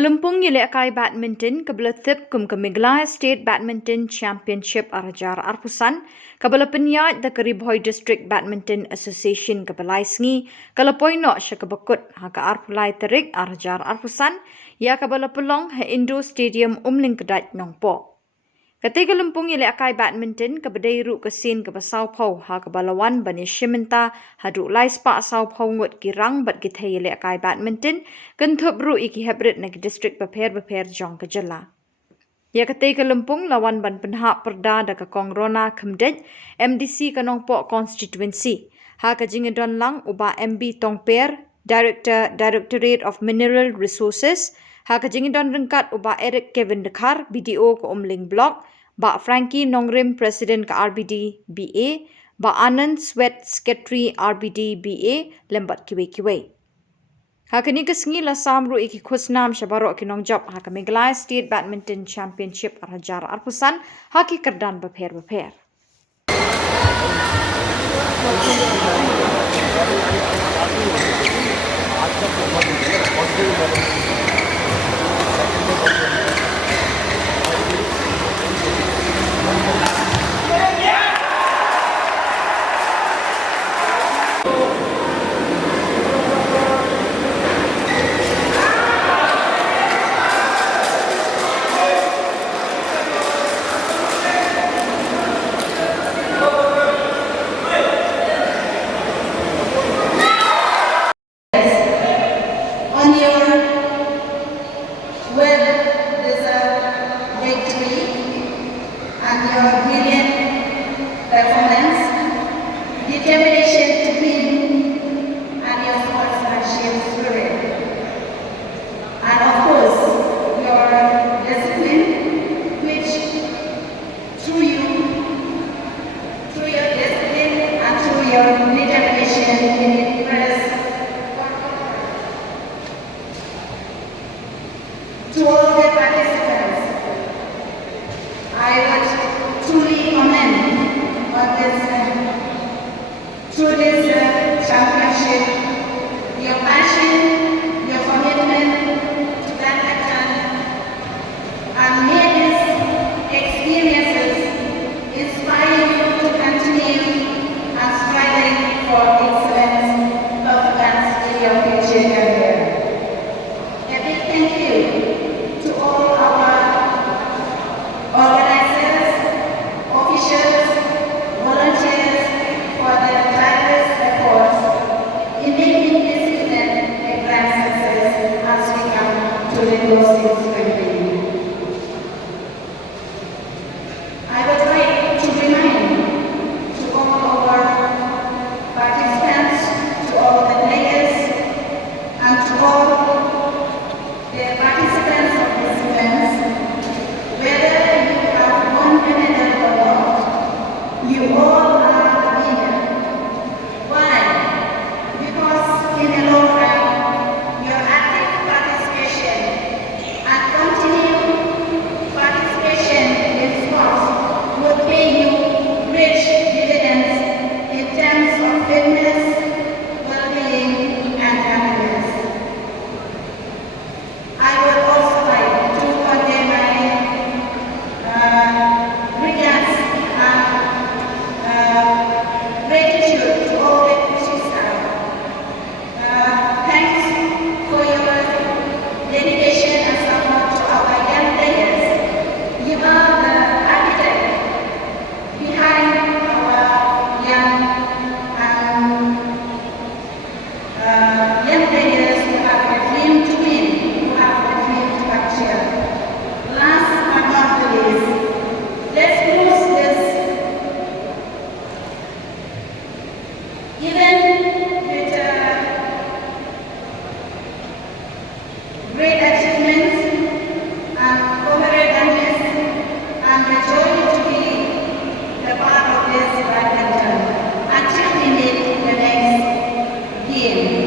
Lympung Ialehkai Badminton kabelathip kum ke Meghalaya State Badminton Championship arajar arpusan kabela penyat the Khuborjylla District Badminton Association kabelai sngi kalapoi no syakabakut ha ka arpulai terik arajar arpusan ya kabela pelong ha Indo Stadium umling kedat nongpo. Ketika Lympung Ialehkai Badminton kabedai ru kesin kebasau pau ha kebalawan bani Shimenta haduk lai spa sau pau ngut kirang bat kita Ialehkai Badminton kentup ru iki hebrit nagi distrik beper jong Khuborjylla. Ya ketika Lympung lawan ban penhak perda da kong rona kemdej MDC kanong po constituency ha kajingedon lang uba MB Tongper Directorate of Mineral Resources ha kajingedon rengkat uba Eric Kevin Dekar BDO ke Umling Block ba Frankie Nongrim President ke RBD BA ba Anand Sweat Secretary RBD BA lembat kiwe. Hakini kesengi la samru iki khusnam syabarok kinong job ha ke Meghalaya State Badminton Championship arajar arpusan haki kerdan beper. Determination to win and your sportsmanship spirit. And of course, your discipline, which through your discipline and through your determination in impress to all the participants. I would truly commend on this through this championship, your passion, your commitment to badminton, and may these experiences inspire you to continue and striving for excellence performance in your future career. A big thank you to all our organizers, officials, volunteers for their tireless efforts in making this event a grand success as we come to the closing ceremony. I would like to remind to all our participants, to all the players, and to all the participants of this event, whether you have won a medal or not, you all are the winner. Why? Because in the long run, your active participation and continued participation in sports will pay you rich dividends in terms of fitness, well-being, and happiness. I would also like to convey my regards and gratitude to all the coaching staff. Thanks for your dedication and support to our young players. You are the architect behind our young players who have a dream to win, who have a dream to achieve. Last but not the least, let's close this even with great achievements and overrateness and the joy to be the part of this badminton until we meet the next game.